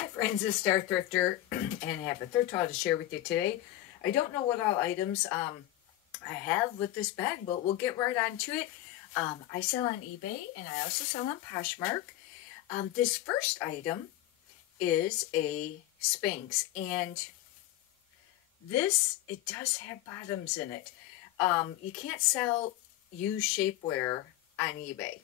Hi friends, it's Star Thrifter and I have a thrift haul to share with you today. I don't know what all items I have with this bag, but we'll get right on to it. I sell on eBay and I also sell on Poshmark. This first item is a Spanx, and it does have bottoms in it. You can't sell used shapewear on eBay.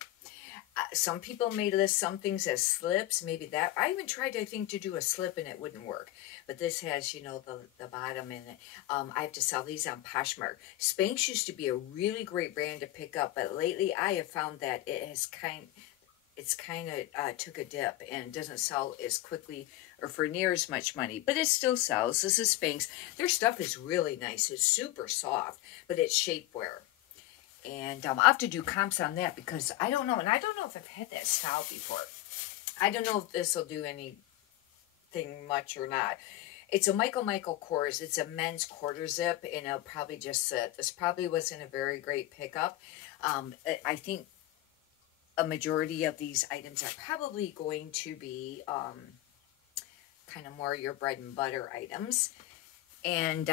Some people may list some things as slips, maybe that. I even tried, I think, to do a slip and it wouldn't work. But this has, the bottom in it. I have to sell these on Poshmark. Spanx used to be a really great brand to pick up, but lately I have found that it's kind of took a dip and doesn't sell as quickly or for near as much money, but it still sells. This is Spanx. Their stuff is really nice. It's super soft, but it's shapewear. And I'll have to do comps on that because I don't know. And I don't know if I've had that style before. I don't know if this will do anything much or not. It's a Michael Kors. It's a men's quarter zip, and it'll probably just sit. This probably wasn't a very great pickup. I think a majority of these items are probably going to be kind of more your bread and butter items. And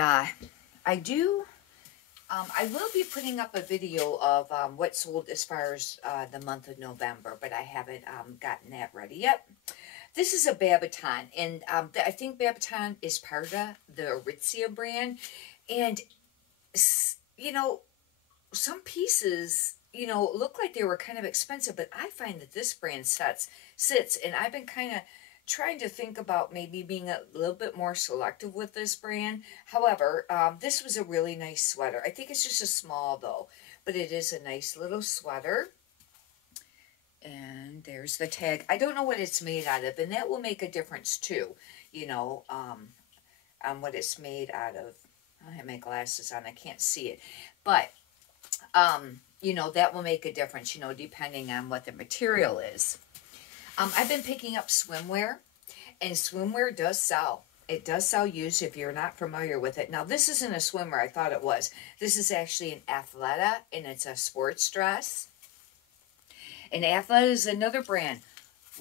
I will be putting up a video of what sold as far as the month of November, but I haven't gotten that ready yet. This is a Babaton, and I think Babaton is part of the Aritzia brand. And, some pieces, look like they were kind of expensive, but I find that this brand sits, and I've been kind of trying to think about maybe being a little bit more selective with this brand. However, this was a really nice sweater. I think it's just a small though, but it is a nice little sweater. And there's the tag. I don't know what it's made out of, and that will make a difference too, on what it's made out of. I have my glasses on, I can't see it. But, that will make a difference, depending on what the material is. I've been picking up swimwear, and swimwear does sell. It does sell used if you're not familiar with it. Now, this isn't a swimwear. I thought it was. This is actually an Athleta, and it's a sports dress. And Athleta is another brand.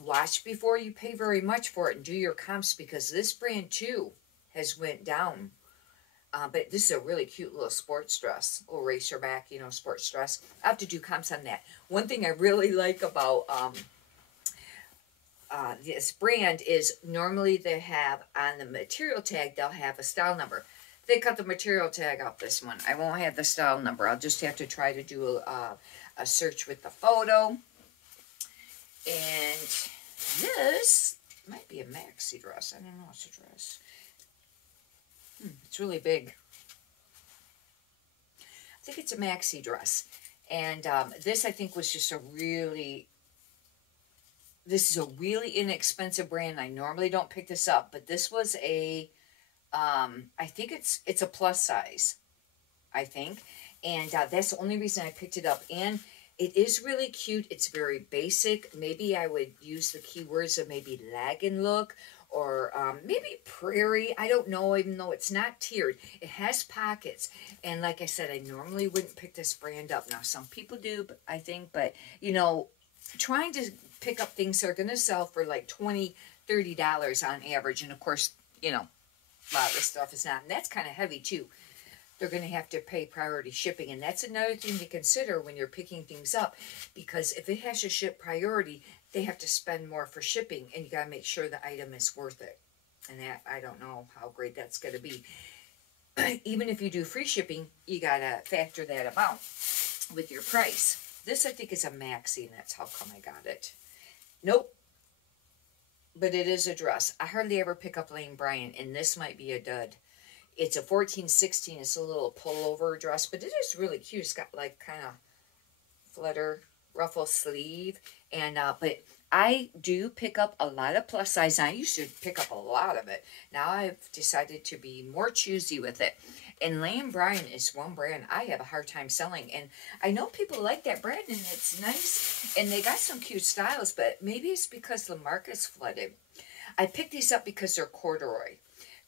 Watch before you pay very much for it and do your comps, because this brand, too, has went down. But this is a really cute little sports dress. Little racerback, sports dress. I have to do comps on that. One thing I really like about this brand is normally they have on the material tag, they'll have a style number. They cut the material tag off this one. I won't have the style number. I'll just have to try to do a search with the photo. And this might be a maxi dress. I don't know. It's a dress. It's really big. I think it's a maxi dress. And this, I think, was just this is a really inexpensive brand. I normally don't pick this up, but this was I think it's a plus size, I think. And that's the only reason I picked it up. And it is really cute. It's very basic. Maybe I would use the keywords of maybe lagging look or maybe prairie. I don't know, even though it's not tiered. It has pockets. And like I said, I normally wouldn't pick this brand up. Now, some people do, but I think, but, trying to pick up things that are going to sell for like $20, $30 on average. And of course, a lot of this stuff is not. And that's kind of heavy too. They're going to have to pay priority shipping. And that's another thing to consider when you're picking things up. Because if it has to ship priority, they have to spend more for shipping. And you got to make sure the item is worth it. And that, I don't know how great that's going to be. Even if you do free shipping, you got to factor that amount with your price. This, I think, is a maxi, and that's how come I got it. Nope. But it is a dress. I hardly ever pick up Lane Bryant, and this might be a dud. It's a 14-16. It's a little pullover dress, but it is really cute. It's got, like, kind of flutter, ruffle sleeve. And, but I do pick up a lot of plus size. I used to pick up a lot of it. Now I've decided to be more choosy with it. And Lane Bryant is one brand I have a hard time selling. And I know people like that brand, and it's nice. And they got some cute styles, but maybe it's because the market's flooded. I picked these up because they're corduroy.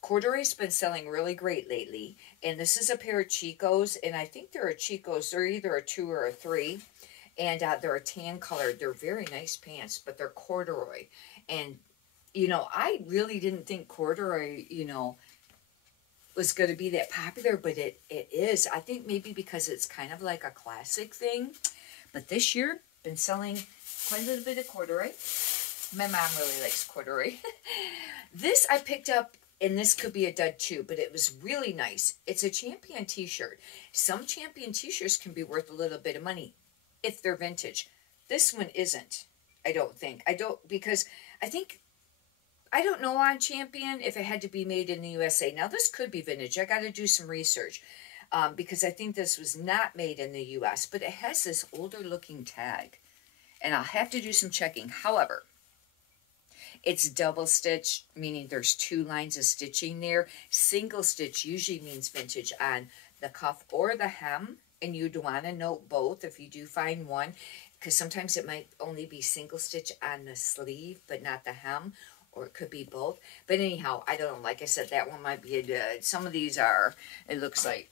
Corduroy's been selling really great lately. And this is a pair of Chicos, and I think they're a Chicos. They're either a 2 or a 3. And they're a tan color. They're very nice pants, but they're corduroy. And you know, I really didn't think corduroy, you know, was going to be that popular, but it is. I think maybe because it's kind of like a classic thing. But this year, been selling quite a little bit of corduroy. My mom really likes corduroy. This I picked up, and this could be a dud too, but it was really nice. It's a Champion t-shirt. Some Champion t-shirts can be worth a little bit of money if they're vintage. This one isn't, I don't think. Because I think, I don't know on Champion if it had to be made in the USA. Now, this could be vintage. I got to do some research because I think this was not made in the US, but it has this older looking tag, and I'll have to do some checking. However, it's double stitch, meaning there's 2 lines of stitching there. Single stitch usually means vintage on the cuff or the hem, and you'd want to note both if you do find one, because sometimes it might only be single stitch on the sleeve, but not the hem, or it could be both. But anyhow, I don't know. Like I said, that one might be a dud. Some of these are, it looks like,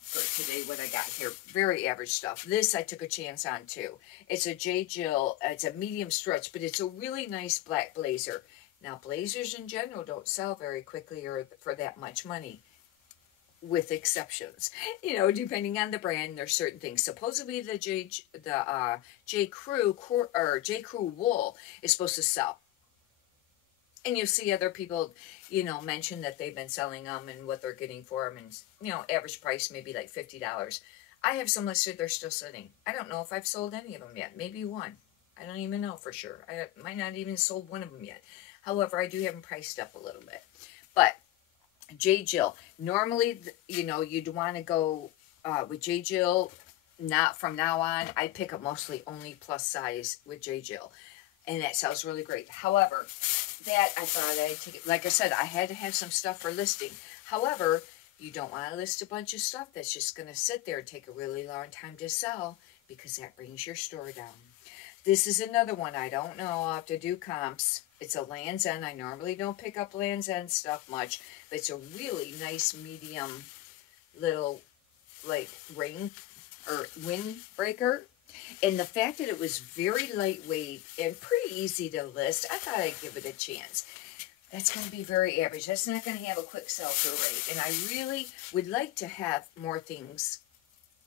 for today, what I got here, very average stuff. This I took a chance on too. It's a J. Jill, it's a medium stretch, but it's a really nice black blazer. Now, blazers in general don't sell very quickly or for that much money, with exceptions. You know, depending on the brand, there's certain things. Supposedly the J. Crew wool is supposed to sell. And you see other people, you know, mention that they've been selling them and what they're getting for them. And, you know, average price maybe like $50. I have some listed, they're still sitting. I don't know if I've sold any of them yet. Maybe one. I don't even know for sure. I might not even sold one of them yet. However, I do have them priced up a little bit. But J. Jill, normally, you know, you'd want to go with J. Jill. Not from now on. I pick up mostly only plus size with J. Jill. And that sells really great. However, that I thought I'd take it. Like I said, I had to have some stuff for listing. However, you don't want to list a bunch of stuff that's just going to sit there and take a really long time to sell, because that brings your store down. This is another one. I don't know. I'll have to do comps. It's a Land's End. I normally don't pick up Land's End stuff much, but it's a really nice medium little, like, ring or windbreaker. And the fact that it was very lightweight and pretty easy to list, I thought I'd give it a chance. That's going to be very average. That's not going to have a quick sell-through rate. And I really would like to have more things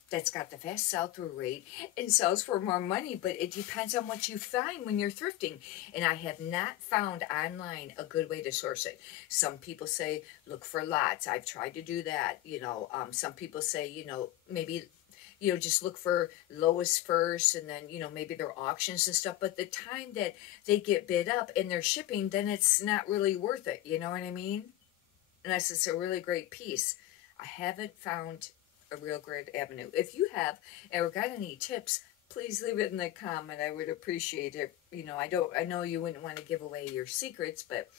that's got the fast sell-through rate and sells for more money. But it depends on what you find when you're thrifting. And I have not found online a good way to source it. Some people say, look for lots. I've tried to do that. You know, some people say, you know, maybe, you know, just look for lowest first, and then, you know, maybe there are auctions and stuff. But the time that they get bid up and they're shipping, then it's not really worth it. You know what I mean? Unless it's a really great piece. I haven't found a real great avenue. If you have ever got any tips, please leave it in the comment. I would appreciate it. You know, I know you wouldn't want to give away your secrets, but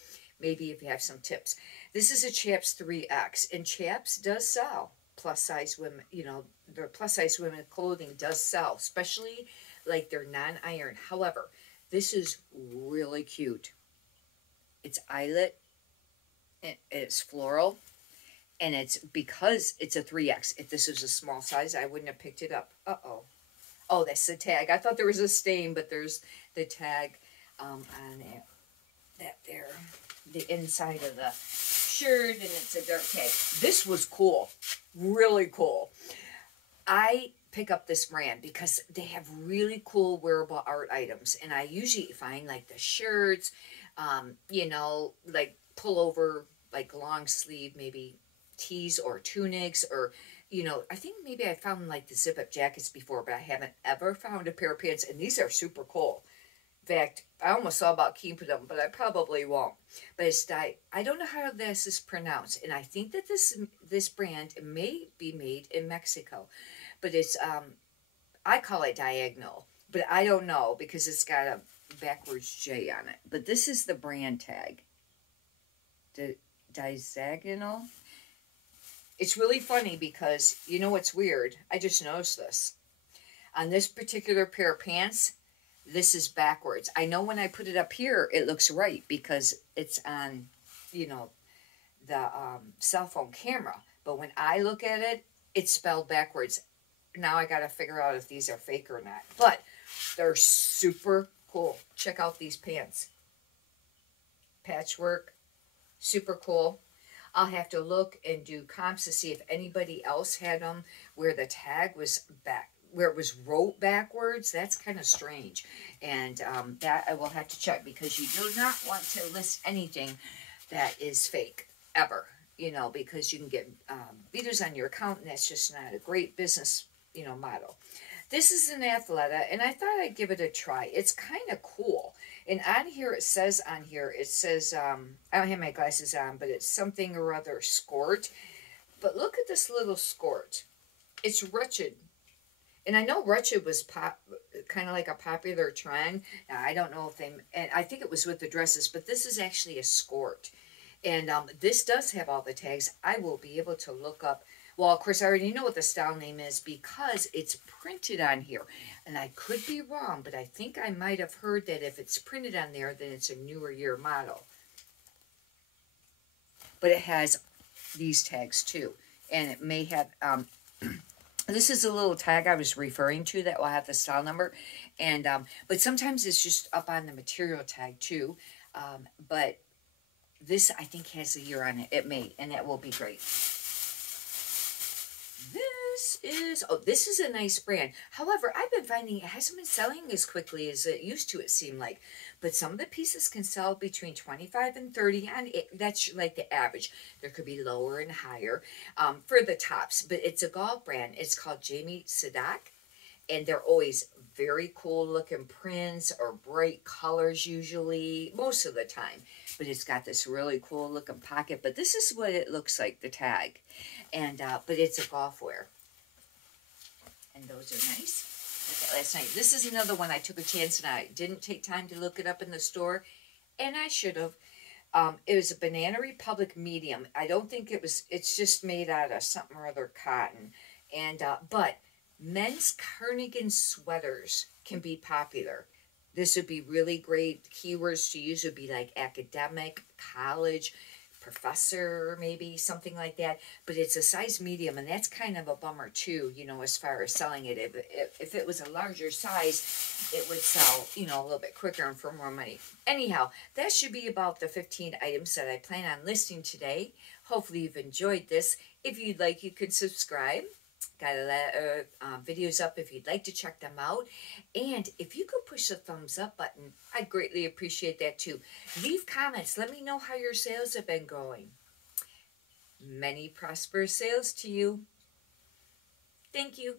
maybe if you have some tips. This is a Chaps 3X, and Chaps does sell plus size women, you know, their plus size women clothing does sell, especially like their non-iron. However, this is really cute. It's eyelet, it's floral, and it's because it's a 3X. If this was a small size, I wouldn't have picked it up. Uh-oh. Oh, that's the tag. I thought there was a stain, but there's the tag on it. That there, the inside of the shirt, and it's a dark tag. This was cool. Really cool. I pick up this brand because they have really cool wearable art items, and I usually find like the shirts, you know, like pullover, like long sleeve, maybe tees or tunics, or, you know, I think maybe I found like the zip up jackets before, but I haven't ever found a pair of pants, and these are super cool. In fact, I almost thought about keeping them, but I probably won't. But it's I don't know how this is pronounced, and I think that this brand may be made in Mexico, but it's I call it diagonal, but I don't know because it's got a backwards J on it. But this is the brand tag. Diagonal. It's really funny because you know what's weird? I just noticed this on this particular pair of pants. This is backwards. I know when I put it up here, it looks right because it's on, you know, the cell phone camera. But when I look at it, it's spelled backwards. Now I got to figure out if these are fake or not. But they're super cool. Check out these pants. patchwork. Super cool. I'll have to look and do comps to see if anybody else had them where the tag was back, where it was wrote backwards. That's kind of strange. And that I will have to check, because you do not want to list anything that is fake, ever. You know, because you can get beaters on your account, and that's just not a great business, you know, model. This is an Athleta, and I thought I'd give it a try. It's kind of cool. And on here, it says, I don't have my glasses on, but it's something or other skort. But look at this little skort. It's wretched. And I know wretched was kind of like a popular trend. Now, I don't know if and I think it was with the dresses, but this is actually a skort. And this does have all the tags. I will be able to look up. Well, of course, I already know what the style name is because it's printed on here. And I could be wrong, but I think I might have heard that if it's printed on there, then it's a newer year model. But it has these tags too. And it may have, this is a little tag I was referring to that will have the style number. And but sometimes it's just up on the material tag too. But this, I think, has a year on it. It may, and that will be great. This is a nice brand. However, I've been finding it hasn't been selling as quickly as it used to, it seemed like. But some of the pieces can sell between 25 and 30, and that's like the average. There could be lower and higher for the tops. But it's a golf brand. It's called Jamie Sadak. And they're always very cool looking prints or bright colors usually, most of the time. But it's got this really cool looking pocket. But this is what it looks like, the tag. And but it's a golf wear. And those are nice. Okay, last night. This is another one I took a chance and I didn't take time to look it up in the store. And I should have. It was a Banana Republic medium. I don't think it was, it's just made out of something or other cotton. And but men's cardigan sweaters can be popular. This would be really great. Keywords to use would be like academic, college, professor, maybe something like that. But it's a size medium, and that's kind of a bummer too, you know, as far as selling it. If it was a larger size, it would sell, you know, a little bit quicker and for more money. Anyhow, that should be about the 15 items that I plan on listing today. Hopefully you've enjoyed this. If you'd like, you could subscribe. Got a lot of videos up if you'd like to check them out. And if you could push the thumbs up button, I'd greatly appreciate that too. Leave comments. Let me know how your sales have been going. Many prosperous sales to you. Thank you.